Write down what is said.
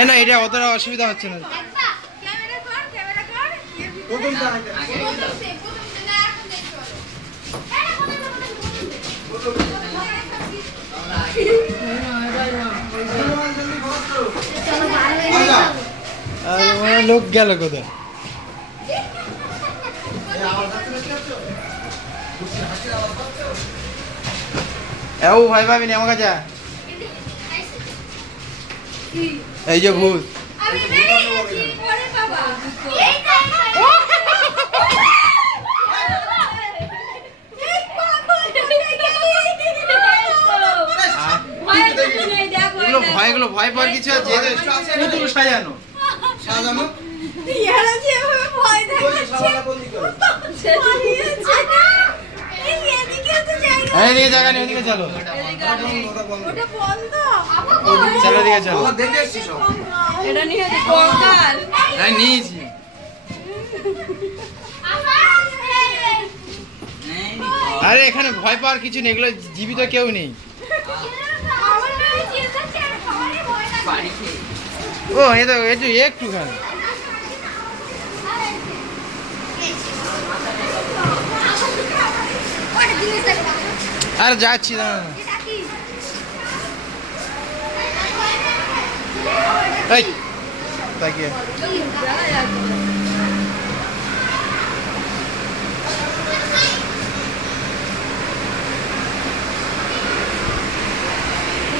এ না এটা অতটা অসুবিধা হচ্ছে না। লোক গেল কোথায়? এই আওয়াজ আসছে না, কি এই যে ভূত। এগুলো ভয় পাওয়ার কিছু আছে? পুতুল সাজানো। সাজানো? ভয় তো জায়গা এই দিকে জায়গা নেই ওদিকে চলো। ওটা বন্ধ, ওটা বন্ধ। ওটা বন্ধ চলো দিকে চলো। বাবা, দেখে এসছি সব। এটা নিয়ে কঙ্কাল নিয়েছি। আরে এখানে ভয় পাওয়ার কিছু নেই এগুলো জীবিত কেউ নেই। ও এ তো একটু একটুখানি। আর যাচ্ছি না এই তাকিয়ে